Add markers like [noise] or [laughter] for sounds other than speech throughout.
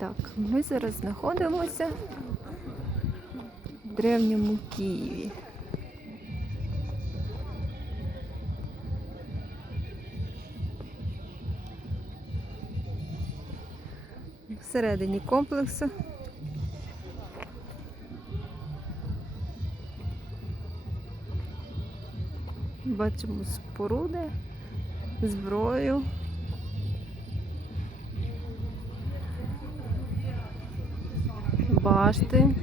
Так, ми зараз знаходимося в древньому Києві. Всередині комплексу. Бачимо споруди, зброю. Башти.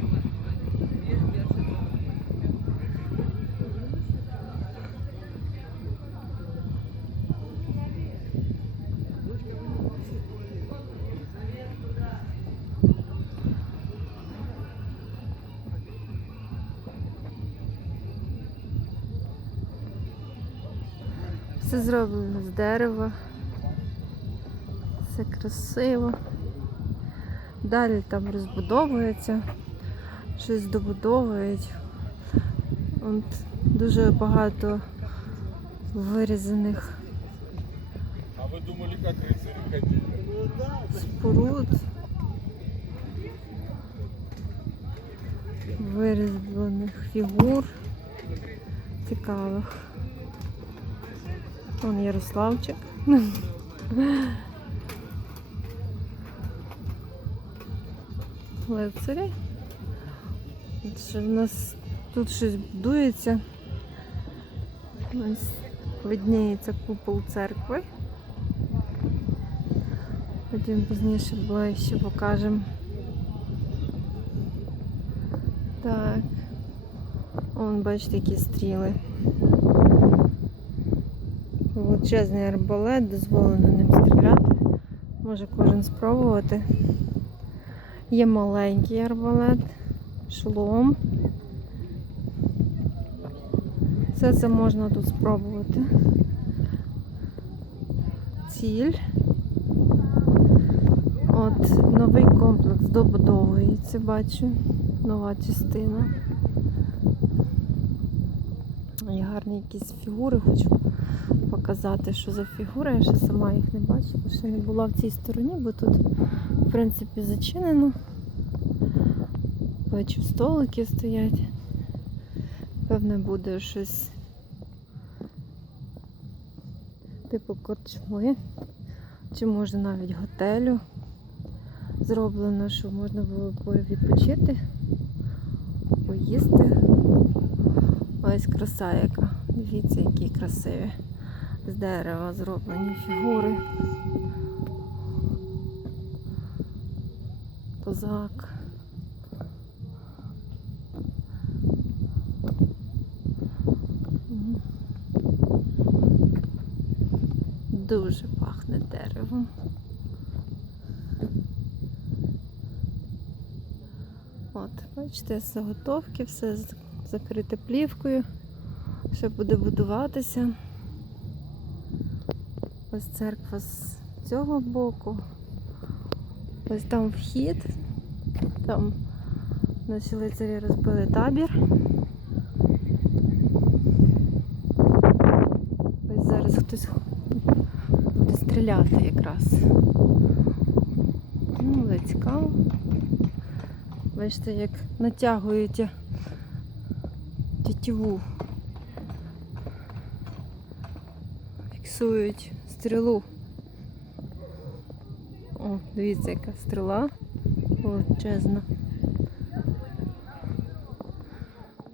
Все зроблено з дерева. Все красиво. Далі там розбудовується, щось добудовують. От дуже багато вирізаних А вы думали, рыцари ходили? споруд. Вирізблених фігур цікавих. Вон Ярославчик. Лицарі. Що в нас тут щось будується. Ось видніється купол церкви. Потім пізніше ближче покажемо. Так. Вон, бачите, які стріли. Величезний арбалет, дозволено ним стріляти. Може кожен спробувати. Є маленький арбалет, шолом. Все це можна тут спробувати. Ціль. От новий комплекс добудовується, бачу. Нова частина. І гарні якісь фігури хочу показати, що за фігури. Я ще сама їх не бачила, ще не була в цій стороні, бо тут, принципі, зачинено. Бачу, столики стоять. Певне буде щось типу корчми, чи може навіть готелю зроблено, щоб можна було відпочити, поїсти. Ось краса яка. Дивіться, які красиві з дерева зроблені фігури. Козак. Дуже пахне деревом. От, бачите, заготовки, все закрите плівкою. Ще буде будуватися. Ось церква з цього боку. Ось там вхід. Там наші лицарі розбили табір. Ось зараз хтось буде стріляти якраз. Ну, буде цікаво. Бачите, як натягують тітіву. Фіксують стрілу. О, дивіться, яка стріла величезна.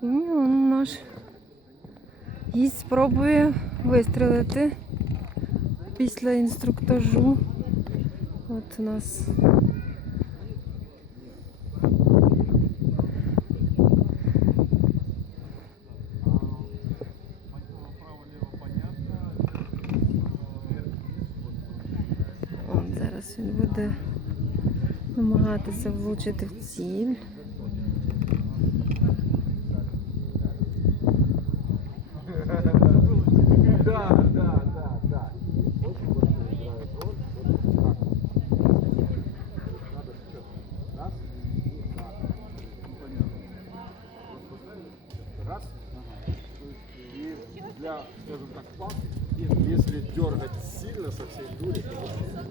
І він наш їсть спробує вистрілити після інструктажу. От у нас зараз він буде намагатися влучити в ціль. Для, скажем так, палки, если дергать сильно со всей дури, то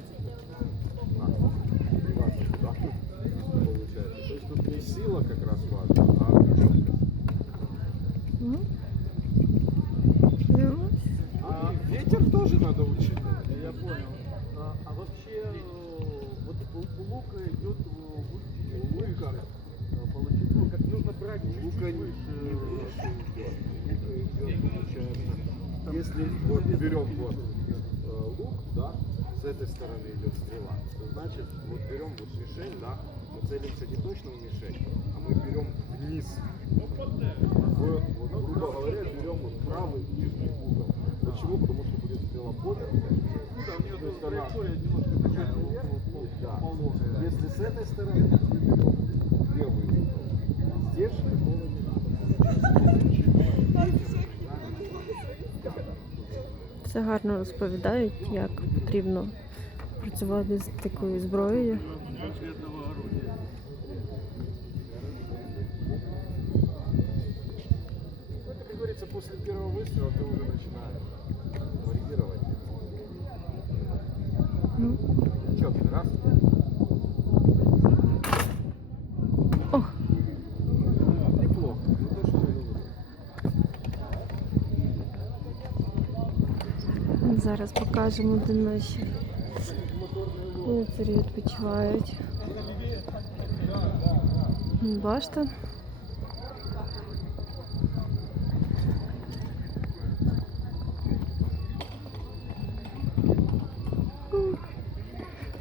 вот берем вот мишень, да, мы целимся не точно в мишень, а мы берем вниз. В, вот, грубо говоря, берем вот правый нижний угол. Почему? Потому что будет стрела поверхная. То есть она немножко такая вверх, да. Если с этой стороны, то мы берем левый угол. Здесь же такого не надо. Все гарно розповідають, як потрібно працювати з такою зброєю. Ну, это, как говорится, после первого выстрела ты уже начинаешь варьировать. Ну, Четко, раз. Ох. Неплохо. Не то, что я говорю. Зараз покажемо, де наші лицарі відпочивають. Бачите? М,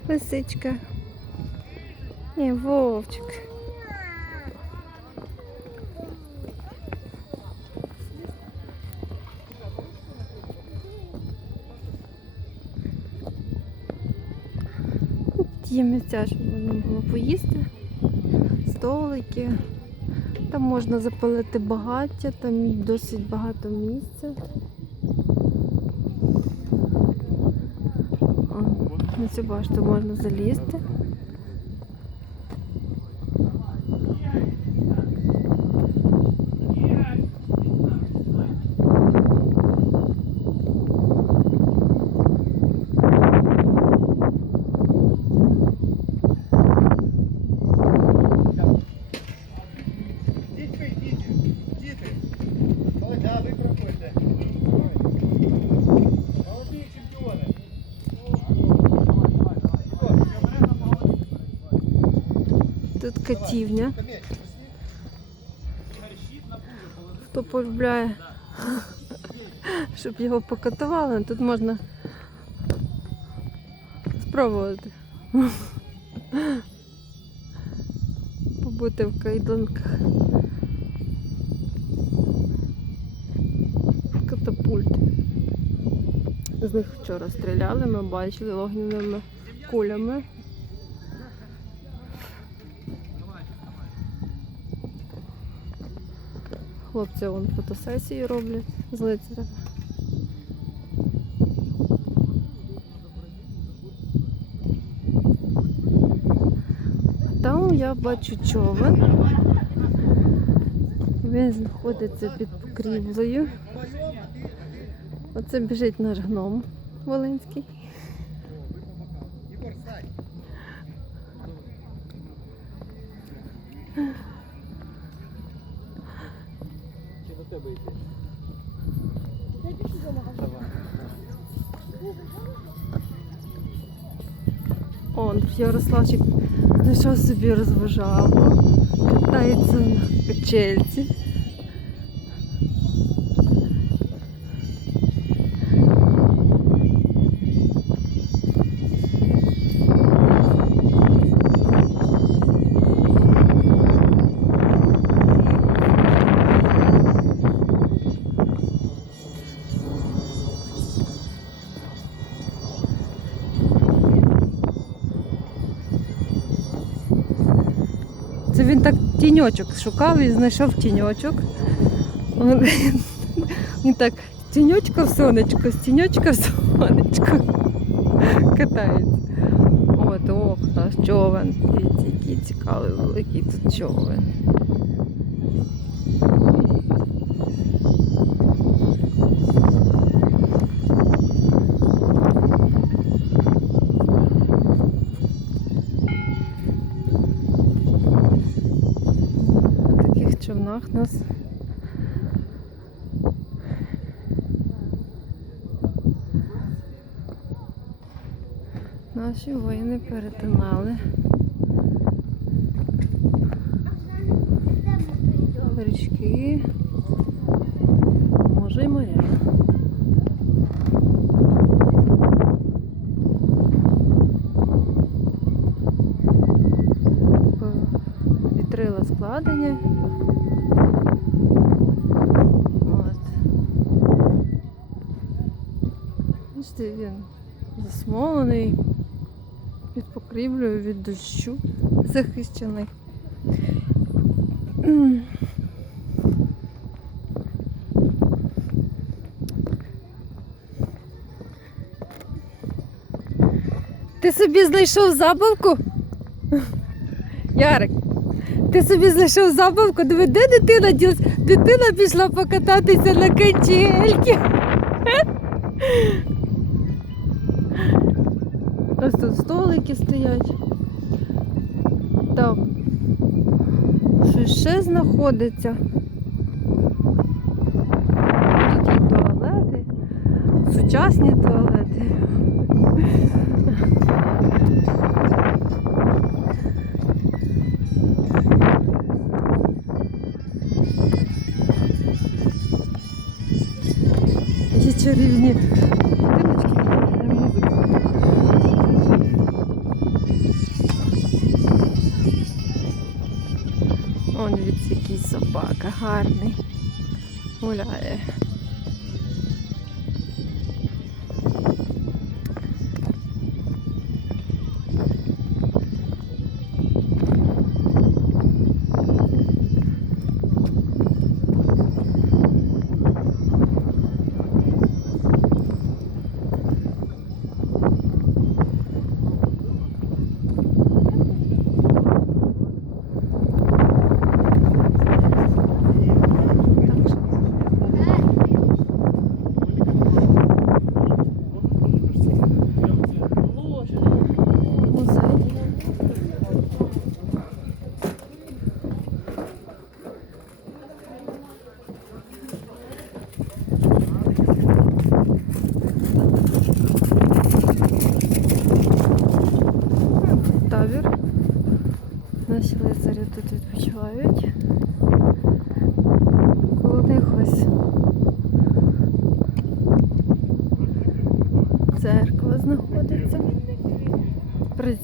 Лисичка. Ні, вовчик. Є місця, щоб можна було поїсти, столики. Там можна запалити багаття, там досить багато місця. О, На цю башту можна залізти. Тут катівня. Хто полюбляє, [laughs] щоб його покатували, тут можна спробувати. [laughs] Побути в кайданках. Катапульт. З них вчора стріляли, ми бачили вогняними кулями. Хлопці вон фотосесії роблять з лицарями. А там я бачу човен. Він знаходиться під покрівлею. Оце біжить наш гном Волинський. До тебе йти? Он, Ярославчик знайшов собі розважалку, катається на качельці. Він так тіньочок шукав і знайшов тіньочок. [laughs] Він, так тіньочка в сонечко, з тіньочка в сонечко [laughs] катається. От, ох, наш човен. Який цікавий, великий тут човен. нас. Наші воїни перетинали. Річки, може й моря. Вітрила складення. Засмолений, під покрівлею від дощу захищений. Ти собі знайшов забавку? Ярик, ти собі знайшов забавку, диви, де дитина ділась? Дитина пішла покататися на качельки. Ось тут столики стоять. Так. Що ще знаходиться? Тут є туалети, сучасні туалети. Чарівні який собака гарний. Гуляє.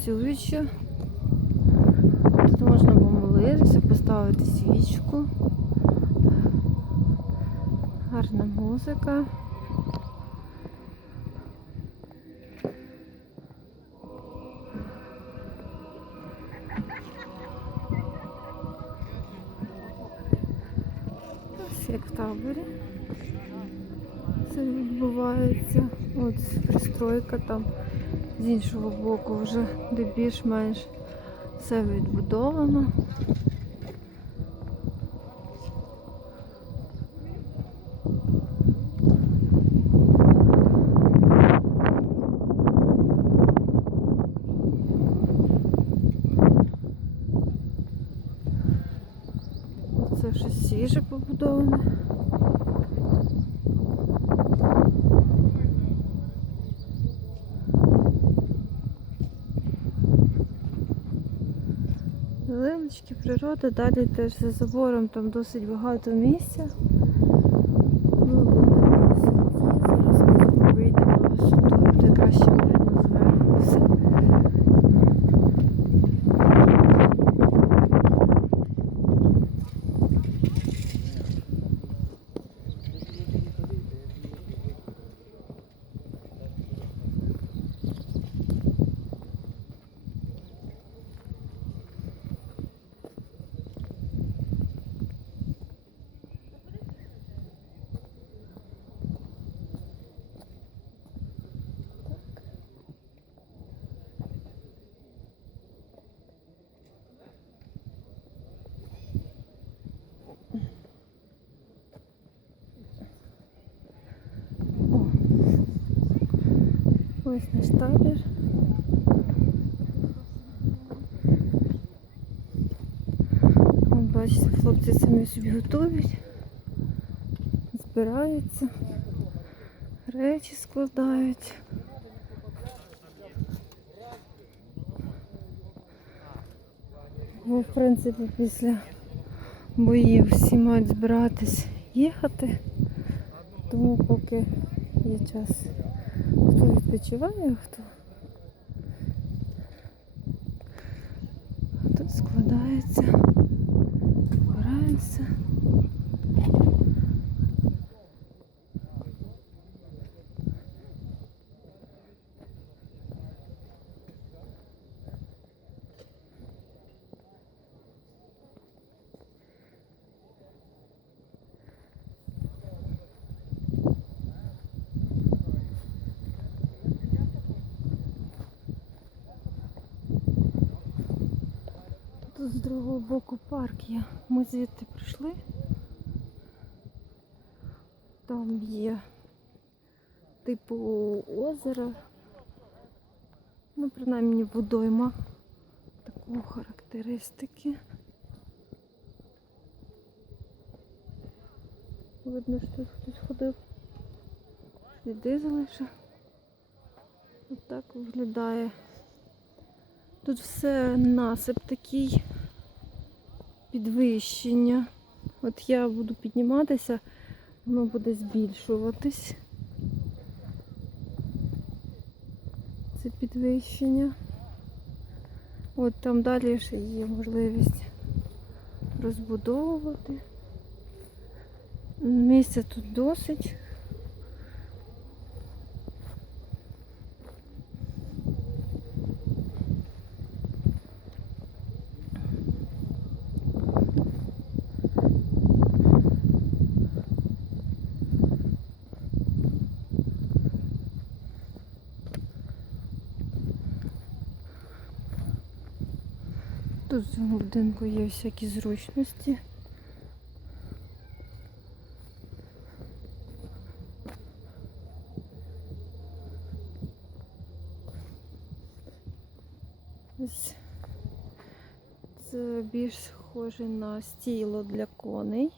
Працююча. Тут можна помолитися, поставити свічку. Гарна музика. Ось як в таборі. Це відбувається. От пристройка там з іншого боку вже де більш-менш все відбудовано. Це щось свіже побудоване. Ялиночки, природа, далі теж за забором там досить багато місця. Ну, Зараз ми вийдемо на висоту, і буде краще видно зверху все. Ось наш табір. От бачите, хлопці самі собі готують, збираються, речі складають. Бо, в принципі, після боїв всі мають збиратись їхати, тому поки є час. Хто відпочиває, а хто тут складається. місце. Тут з другого боку парк є. Ми звідти прийшли. Там є типу озера. Ну, принаймні водойма такого характеристики. Видно, що тут хтось ходив. Сліди залишив. Отак виглядає. Тут все насип такий, підвищення. От я буду підніматися, воно буде збільшуватись. Це підвищення. От там далі ще є можливість розбудовувати. Місця тут досить. Тут в цьому будинку є всякі зручності. Ось це більш схоже на стіло для коней.